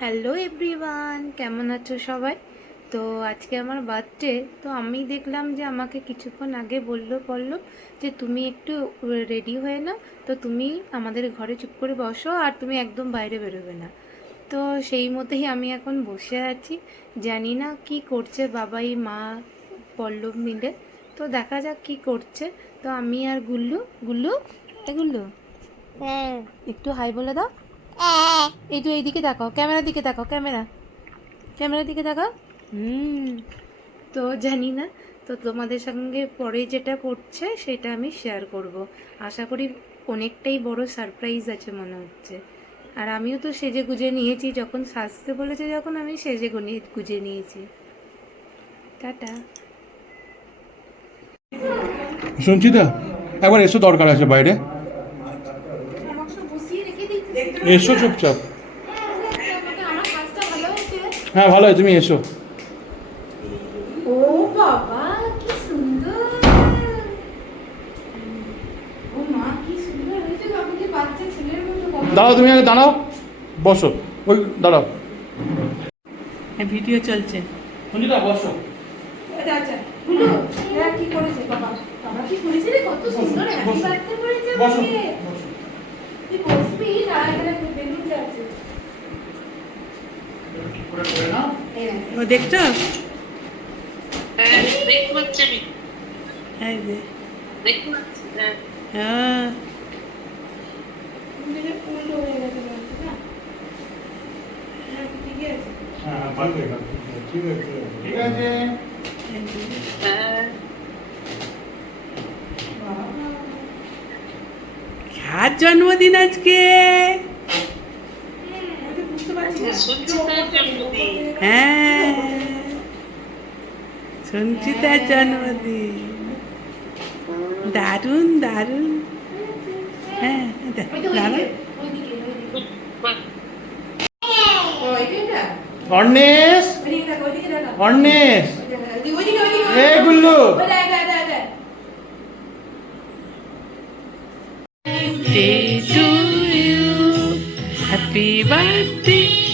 Hello everyone কেমন আছো সবাই? তো আজকে আমার বার্থডে তো আমি দেখলাম যে আমাকে কিছুক্ষণ আগে বলল বলল যে তুমি একটু রেডি হয়ে নাও তো তুমি আমাদের ঘরে চুপ করে বসো আর তুমি একদম বাইরে বেরোবে না। তো সেই মতেই আমি এখন বসে আছি। জানি না কি করছে বাবাই মা পল্লব মিলে। তো দেখা যাক কি করছে। তো আমি আর গুল্লু গুল্লু? এ গুল্লু। একটু হাই বলে দাও। এই তো এইদিকে তাকাও ক্যামেরার দিকে তাকাও ক্যামেরা। ক্যামেরার দিকে তাকাও হুম তো জানি না তো তোমাদের সঙ্গে পরে যেটা করছে সেটা আমি শেয়ার করব। আশা করি অনেকটাই বড় সারপ্রাইজ আছে মনে হচ্ছে। আর আমিও তো সেজে গুজে নিয়েছি যখন সাজতে বলেছে যখন আমি সেজে গুনিয়ে গুজে নিয়েছি। টাটা। সঞ্চিতা একবার এসো দরকার আছে বাইরে। এসো চুপচাপ। হ্যাঁ ভালো হয় তুমি এসো। ও বাবা কি সুন্দর। ও মা কি সুন্দর হয়েছে বাবু বাচ্চা ছেলের মতো দাঁড়াও তুমি আগে দাঁড়াও। বসো। ওই দাঁড়াও। হ্যাঁ ভিডিও চলছে। বসো। আচ্ছা আচ্ছা কি করেছে বাবা? বাবা কি করেছে কত সুন্দর হ্যাপি বসো। বার্থডে করেছে বসো আমাকে তুই বসবি না এখানে বেলুন আছে এই নে। ও দেখছ হ্যাঁ, দেখতে পাচ্ছি আমি এই যে দেখতে পাচ্ছি হ্যাঁ হ্যাঁ তুমি যে উল্টো হয়ে গেছে বলছে না হ্যাঁ, ঠিকই আছে ঠিক আছে। ঠিক আছে। এই যে। হ্যাঁ। কার জন্মদিন আজকে আমি তো বুঝতে পারছি না সঞ্চিতার জন্মদিন হ্যাঁ সঞ্চিতার জন্মদিন। দারুণ দারুণ। হ্যাঁ দারুণ। অর্ণেশ ওইদিকে দেখো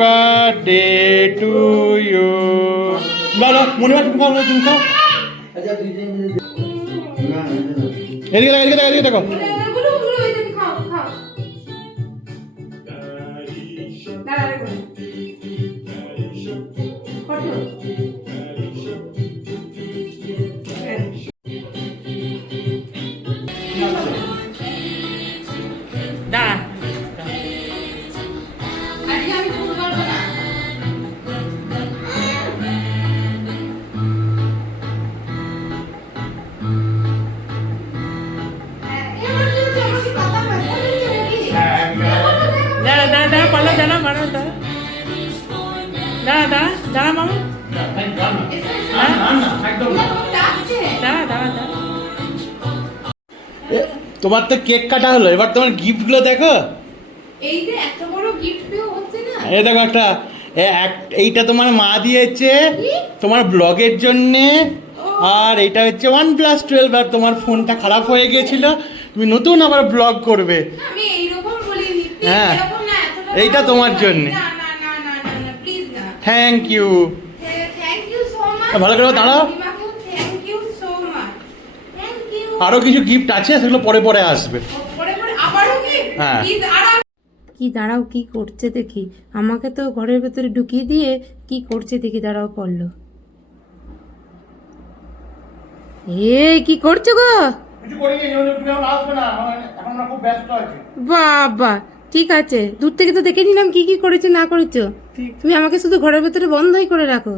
Birthday to you বলো মনে হয় তুমি খাও তুমি খাও। এদিকে দেখো এদিকে দেখো এদিকে দেখো। দাঁড়া মারা দাঁড়া দাঁড়া দাঁড়া দাঁড়া মামা দাঁড়া দাঁড়া দাঁড়া তোমার তো কেক কাটা হলো এবার তোমার গিফটগুলো দেখো। এই যে এত বড় গিফট পেও হচ্ছে না? এই দেখো একটা এ- এক- এইটা তোমার মা দিয়েছে তোমার ব্লগের জন্যে আর এটা হচ্ছে ওয়ান প্লাস টুয়েলভ আর তোমার ফোনটা খারাপ হয়ে গিয়েছিল তুমি নতুন আবার ব্লগ করবে। হ্যাঁ, এইটা তোমার জন্যে। না না না না না না প্লিজ না। থ্যাংক ইউ ভালো করে দাঁড়াও। আরও কিছু গিফট আছে সেগুলো পরে পরে আসবে। পরে পরে আবারও কি হ্যাঁ। কি দাঁড়াও কি করছে দেখি। আমাকে তো ঘরের ভেতরে ঢুকিয়ে দিয়ে কি করছে দেখি দাঁড়াও পড়ল। এ কি করছ গো? কিছু করিনি তুমি এখন আসবে না এখন আমরা খুব ব্যস্ত আছি। বাবা ঠিক আছে। দূর থেকে তো দেখে নিলাম কি কি করেছ না করেছ। তুমি আমাকে শুধু ঘরের ভেতরে বন্ধই করে রাখো।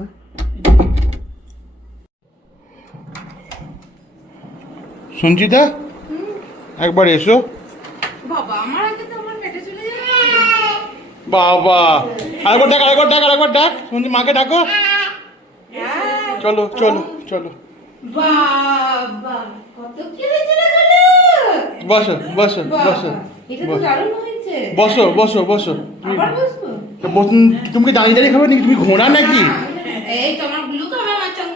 সঞ্চিতা একবার এসো। বাবা আমার আগে তো আমার পেটে চলে বাবা। আরেকবার ডাক আরেকবার ডাক আরেকবার ডাক। শুনছি মাকে ডাকো। চলো চলো চলো। বাবা কত কি হয়েছে বসো বসো বসো। এটা তো বসো। দারুণ বসো বসো বসো। তুমি আবার বসবো? তুমি কি দাঁড়িয়ে দাঁড়িয়ে খাবে নাকি? তুমি ঘোড়া নাকি? তোমারগুলো খাবে আমার কত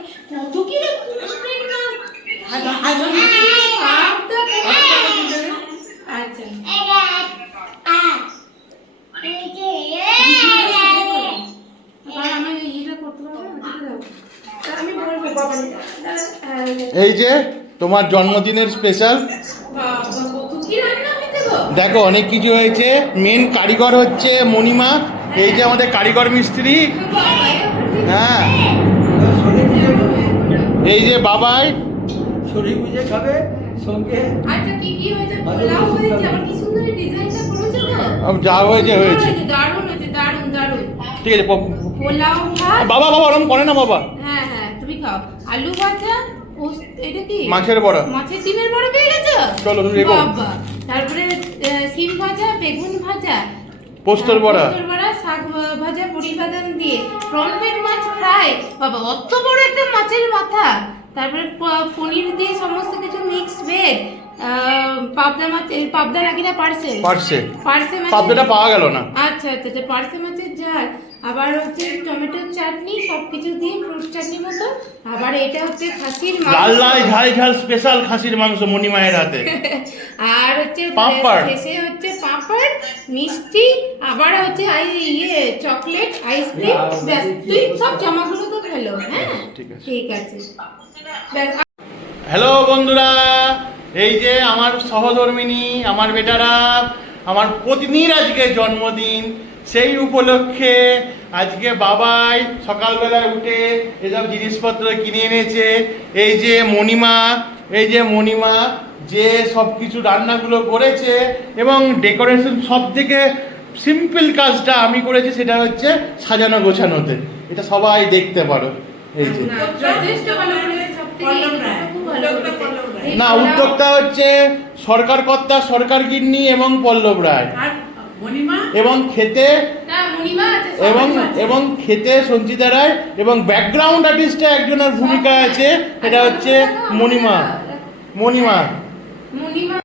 এই যে তোমার জন্মদিনের স্পেশাল বাবা কত কি রান্না হয়েছে গো দেখো অনেক কিছু হয়েছে। মেন কারিগর হচ্ছে মণিমা এই যে আমাদের কারিগর মিস্ত্রি। হ্যাঁ। এই যে বাবাই। সরি বুঝে খাবে সঙ্গে আচ্ছা কি কি হয়েছে? পোলাও হয়েছে আবার কি সুন্দর ডিজাইনটা করেছ না আম যা হয়েছে হয়েছে। ঠিক আছে বাবা বাবা ওরম করে না বাবা। হ্যাঁ হ্যাঁ তুমি খাও। আলু ভাজা এটা কি? মাছের বড়া। মাছের ডিমের বড়া পেয়ে গেছো? চলো, তুমি। তারপরে সিম ভাজা বেগুন ভাজা পোস্তর বড়া। পোস্তর বড়া শাক ভাজা বড়ি বাদাম দিয়ে। ফ্রন্টের মাছ ফ্রাই। বাবা অত বড় একটা মাছের মাথা। তারপরে পনির দিয়ে সমস্ত কিছু মিক্সড ভেজ পাবদা মাছ পাবদা নাকি না পারছে পারছে পারছে মাছ পাবদাটা পাওয়া গেল না। আচ্ছা আচ্ছা আচ্ছা পার্সে মাছের ঝাল। আবার হচ্ছে টমেটোর চাটনি সব কিছু দিয়ে ফ্রুট চাটনি মতো। আবার এটা হচ্ছে খাসির মাংস। লাল ঝাল ঝাল স্পেশাল খাসির মাংস মণিমায়ের হাতে। আর হচ্ছে পাঁপড়। শেষে হচ্ছে পাঁপড় মিষ্টি আবার হচ্ছে আই ইয়ে চকলেট আইসক্রিম ব্যাস। তুই সব জামাগুলো তো ফেলো হ্যাঁ? ঠিক আছে। হ্যালো বন্ধুরা এই যে আমার সহধর্মিনী আমার বেটারা আমার পত্নীর আজকে জন্মদিন। সেই উপলক্ষে আজকে বাবাই সকালবেলায় উঠে এসব জিনিসপত্র কিনে এনেছে। এই যে মণিমা এই যে মণিমা যে সব কিছু রান্নাগুলো করেছে এবং ডেকোরেশন সব থেকে সিম্পল কাজটা আমি করেছি সেটা হচ্ছে সাজানো গোছানোতে। এটা সবাই দেখতে পারো। এই যে। না উদ্যোক্তা হচ্ছে সরকার কর্তা সরকার গিন্নি এবং পল্লব রায়। এবং খেতে এবং এবং খেতে সঞ্চিতা রায় এবং ব্যাকগ্রাউন্ড আর্টিস্টে একজনের ভূমিকা আছে এটা হচ্ছে মণিমা মণিমা মণিমা